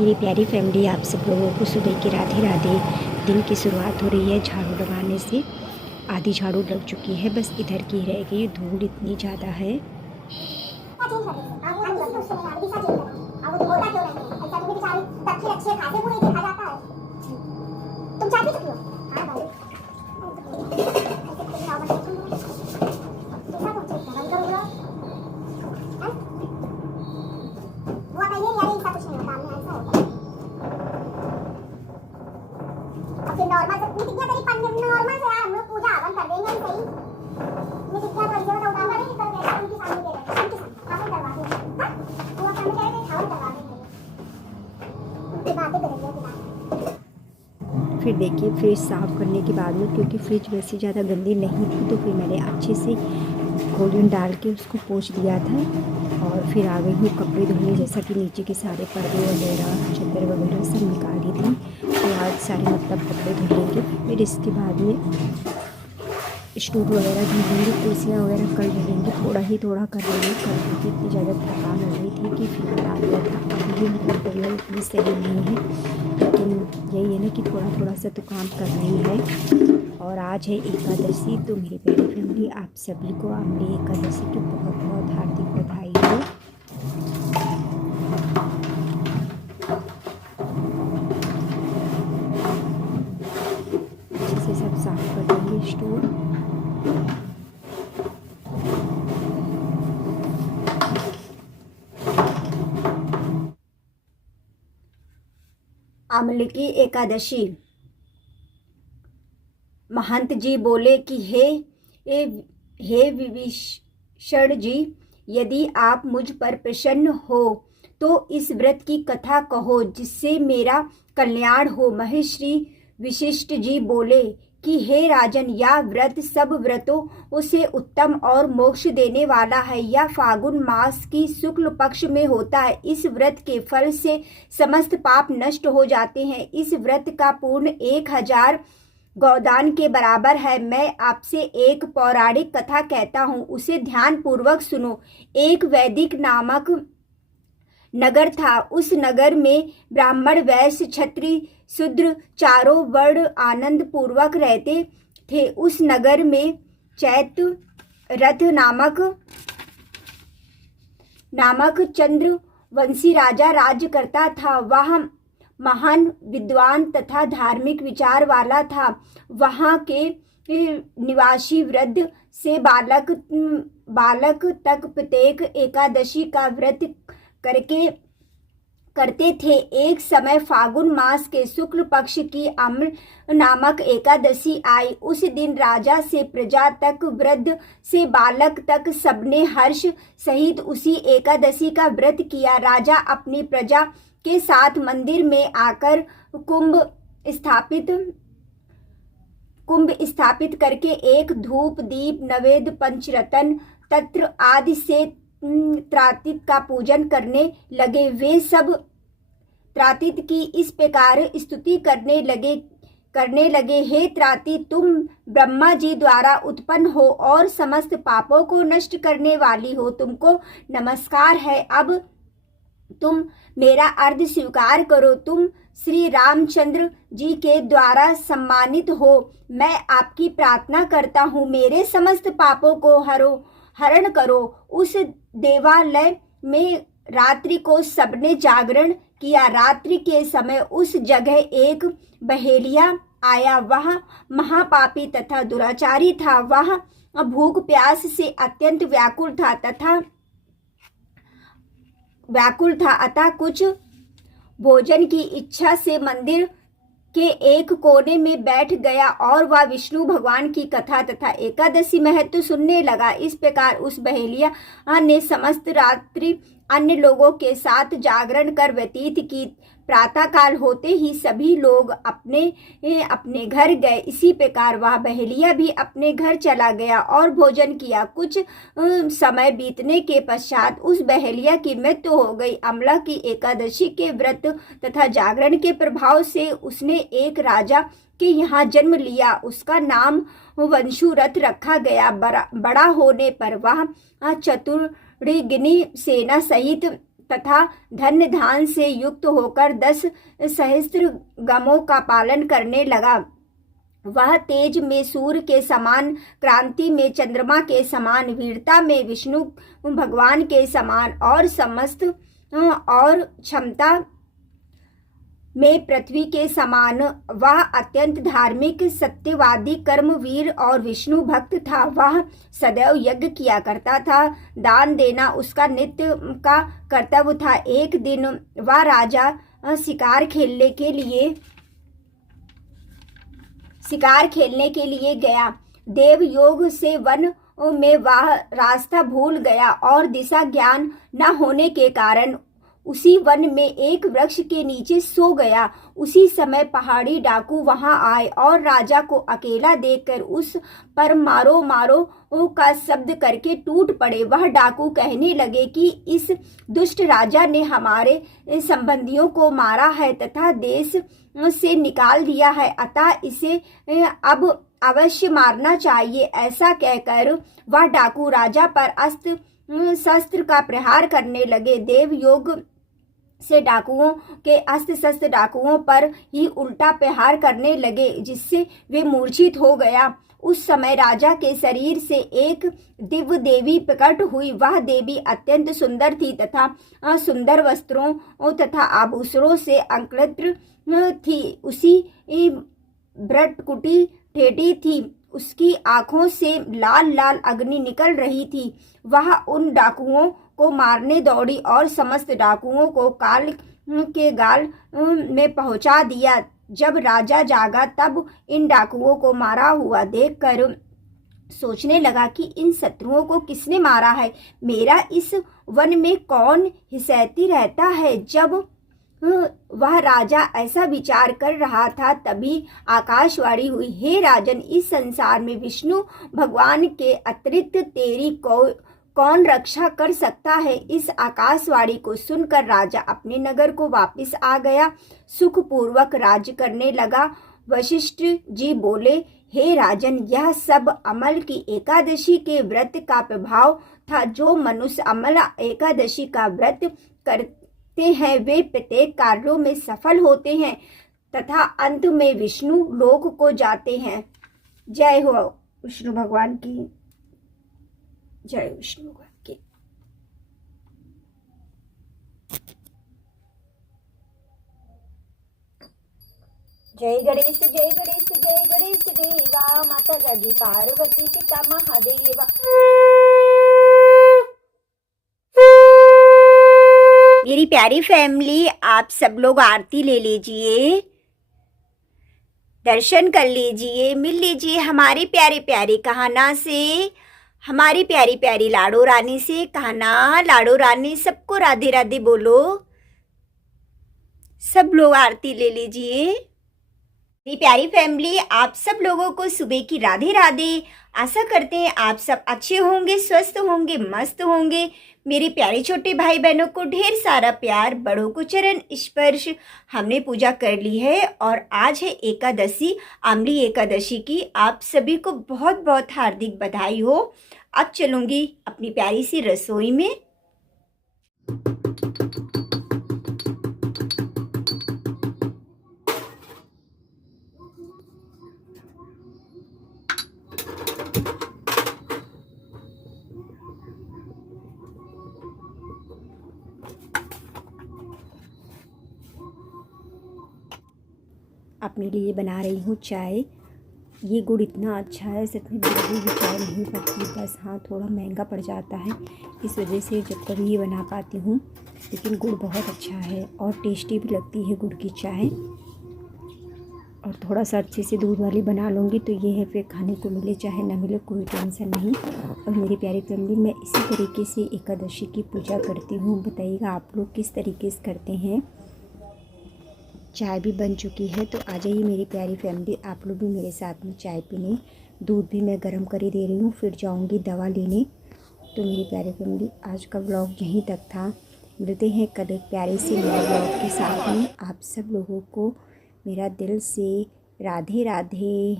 मेरी प्यारी फैमिली, आप सब लोगों को सुबह की राधे राधे। दिन की शुरुआत हो रही है झाड़ू लगाने से। आधी झाड़ू लग चुकी है, बस इधर की रह गई। धूल इतनी ज़्यादा है। फिर देखिए, फ्रिज साफ़ करने के बाद में, क्योंकि फ्रिज वैसे ज़्यादा गंदी नहीं थी, तो फिर मैंने अच्छे से कोलिन डाल के उसको पोंछ दिया था। और फिर आ गई हूँ कपड़े धोने, जैसा कि नीचे के सारे पर्दे वगैरह, चादर वगैरह सब निकाली थी। तो आज सारे मतलब कपड़े धो लेंगे। फिर इसके बाद में स्टूल वगैरह धो लेंगे, कुर्सियाँ वगैरह कर लेंगे। थोड़ा कर लेंगे। कल क्योंकि इतनी ज़्यादा थकान हो रही थी कि फीवर आ गया था। अभी भी मतलब तबीयत इतनी सही नहीं है, लेकिन यही है ना कि थोड़ा सा तो काम करना ही है। और आज है एकादशी। तो मेरी प्यारी फैमिली, आप सभी को आपने एकादशी की बहुत बहुत हार्दिक बधाई हो। अच्छे से सब साफ कर देंगे स्टोर। अम्ल की एकादशी। महंत जी बोले कि हे विभीषण जी, यदि आप मुझ पर प्रसन्न हो तो इस व्रत की कथा कहो, जिससे मेरा कल्याण हो। महर्षि वशिष्ठ जी बोले कि हे राजन, यह व्रत सब व्रतों से उत्तम और मोक्ष देने वाला है। यह फागुन मास की शुक्ल पक्ष में होता है। इस व्रत के फल से समस्त पाप नष्ट हो जाते हैं। इस व्रत का पूर्ण 1000 गोदान के बराबर है। मैं आपसे एक पौराणिक कथा कहता हूँ, उसे ध्यान पूर्वक सुनो। एक वैदिक नामक नगर था। उस नगर में ब्राह्मण, वैश्य, क्षत्रिय, शूद्र चारों वर्ण आनंद पूर्वक रहते थे। उस नगर में चैत्र रथ नामक चंद्रवंशी राजा राज्य करता था। वह महान विद्वान तथा धार्मिक विचार वाला था। वहाँ के निवासी वृद्ध से बालक तक प्रत्येक एकादशी का व्रत करते थे। एक समय फागुन मास के शुक्ल पक्ष की अम्ल नामक एकादशी आई। उस दिन राजा से प्रजा तक, वृद्ध से बालक तक सबने हर्ष सहित उसी एकादशी का व्रत किया। राजा अपनी प्रजा के साथ मंदिर में आकर कुंभ स्थापित करके एक धूप, दीप, नैवेद्य, पंचरत्न, तत्र आदि से त्रातित का पूजन करने लगे। वे सब त्रातित की इस प्रकार स्तुति करने लगे, हे त्राति, तुम ब्रह्मा जी द्वारा उत्पन्न हो और समस्त पापों को नष्ट करने वाली हो। तुमको नमस्कार है। अब तुम मेरा अर्घ्य स्वीकार करो। तुम श्री रामचंद्र जी के द्वारा सम्मानित हो। मैं आपकी प्रार्थना करता हूँ, मेरे समस्त पापों को हरण करो। उस देवालय में रात्रि को सबने जागरण किया। रात्रि के समय उस जगह एक बहेलिया आया। वह महापापी तथा दुराचारी था। वह भूख प्यास से अत्यंत व्याकुल था, अतः कुछ भोजन की इच्छा से मंदिर के एक कोने में बैठ गया और वह विष्णु भगवान की कथा तथा एकादशी महत्व सुनने लगा। इस प्रकार उस बहेलिया ने समस्त रात्रि अन्य लोगों के साथ जागरण कर व्यतीत की। प्रातः काल होते ही सभी लोग अपने अपने घर गए। इसी प्रकार वह बहेलिया भी अपने घर चला गया और भोजन किया। कुछ समय बीतने के पश्चात उस बहेलिया की मृत्यु हो गई। अम्ला की एकादशी के व्रत तथा जागरण के प्रभाव से उसने एक राजा के यहाँ जन्म लिया। उसका नाम वंशुरथ रखा गया। बड़ा होने पर वह चतुर्दिनी सेना सहित तथा धन्य धान से युक्त होकर 10 सहस्त्र गमों का पालन करने लगा। वह तेज में सूर्य के समान, क्रांति में चंद्रमा के समान, वीरता में विष्णु भगवान के समान और समस्त और क्षमता में पृथ्वी के समान। वह अत्यंत धार्मिक, सत्यवादी, कर्मवीर और विष्णु भक्त था। वह सदैव यज्ञ किया करता था। दान देना उसका नित्य का कर्तव्य था। एक दिन वह राजा शिकार खेलने के लिए गया। देव योग से वन में वह रास्ता भूल गया और दिशा ज्ञान न होने के कारण उसी वन में एक वृक्ष के नीचे सो गया। उसी समय पहाड़ी डाकू वहां आए और राजा को अकेला देखकर उस पर मारो मारो का शब्द करके टूट पड़े। वह डाकू कहने लगे कि इस दुष्ट राजा ने हमारे संबंधियों को मारा है तथा देश से निकाल दिया है, अतः इसे अब अवश्य मारना चाहिए। ऐसा कहकर वह डाकू राजा पर अस्त्र शस्त्र का प्रहार करने लगे। देव योग से डाकुओं के अस्त्र शस्त्र डाकुओं पर ही उल्टा प्रहार करने लगे, जिससे वे मूर्छित हो गया। उस समय राजा के शरीर से एक दिव्य देवी प्रकट हुई। वह देवी अत्यंत सुंदर थी तथा सुंदर वस्त्रों तथा आभूषणों से अलंकृत थी। उसी भ्रटकुटी टेढ़ी थी। उसकी आंखों से लाल लाल अग्नि निकल रही थी। वह उन डाकुओं को मारने दौड़ी और समस्त डाकुओं को काल के गाल में पहुंचा दिया। जब राजा जागा तब इन डाकुओं को मारा हुआ देखकर सोचने लगा कि इन शत्रुओं को किसने मारा है। मेरा इस वन में कौन हिसैती रहता है। जब वह राजा ऐसा विचार कर रहा था तभी आकाशवाणी हुई, हे राजन, इस संसार में विष्णु भगवान के अतिरिक्त तेरी कौन रक्षा कर सकता है। इस आकाशवाणी को सुनकर राजा अपने नगर को वापस आ गया, सुखपूर्वक राज्य करने लगा। वशिष्ठ जी बोले, हे राजन, यह सब अमल की एकादशी के व्रत का प्रभाव था। जो मनुष्य अमल एकादशी का व्रत करते हैं वे प्रत्येक कार्यों में सफल होते हैं तथा अंत में विष्णु लोक को जाते हैं। जय हो विष्णु भगवान की, जय विष्णु भगवान की। जय गणेश जय गणेश जय गणेश देवा, माता राजी पार्वती पिता महादेवा। मेरी प्यारी फैमिली, आप सब लोग आरती ले लीजिए, दर्शन कर लीजिए, मिल लीजिए हमारी प्यारी प्यारी कहाना से, हमारी प्यारी प्यारी लाडो रानी से। कहाना लाडो रानी सबको राधे राधे बोलो। सब लोग आरती ले लीजिए। मेरी प्यारी फैमिली, आप सब लोगों को सुबह की राधे राधे। आशा करते हैं आप सब अच्छे होंगे, स्वस्थ होंगे, मस्त होंगे। मेरे प्यारे छोटे भाई बहनों को ढेर सारा प्यार, बड़ों को चरण स्पर्श। हमने पूजा कर ली है और आज है एकादशी, आमली एकादशी की। आप सभी को बहुत बहुत हार्दिक बधाई हो। अब चलूँगी अपनी प्यारी सी रसोई में। अपने लिए बना रही हूँ चाय। ये गुड़ इतना अच्छा है, सच में बिल्कुल भी चाय नहीं पड़ती, बस हाँ थोड़ा महंगा पड़ जाता है, इस वजह से जब कभी ये बना पाती हूँ। लेकिन गुड़ बहुत अच्छा है और टेस्टी भी लगती है गुड़ की चाय। और थोड़ा सा अच्छे से दूध वाली बना लूँगी तो ये है, फिर खाने को मिले चाहे ना मिले कोई टेंशन नहीं। और मेरी प्यारी फैमिली, मैं इसी तरीके से एकादशी की पूजा करती हूँ। बताइएगा आप लोग किस तरीके से करते हैं। चाय भी बन चुकी है तो आ जाइए मेरी प्यारी फैमिली, आप लोग भी मेरे साथ में चाय पीने। दूध भी मैं गर्म कर ही दे रही हूँ, फिर जाऊँगी दवा लेने। तो मेरी प्यारी फैमिली, आज का व्लॉग यहीं तक था। मिलते हैं कल एक प्यारे से नए व्लॉग के साथ में। आप सब लोगों को मेरा दिल से राधे राधे।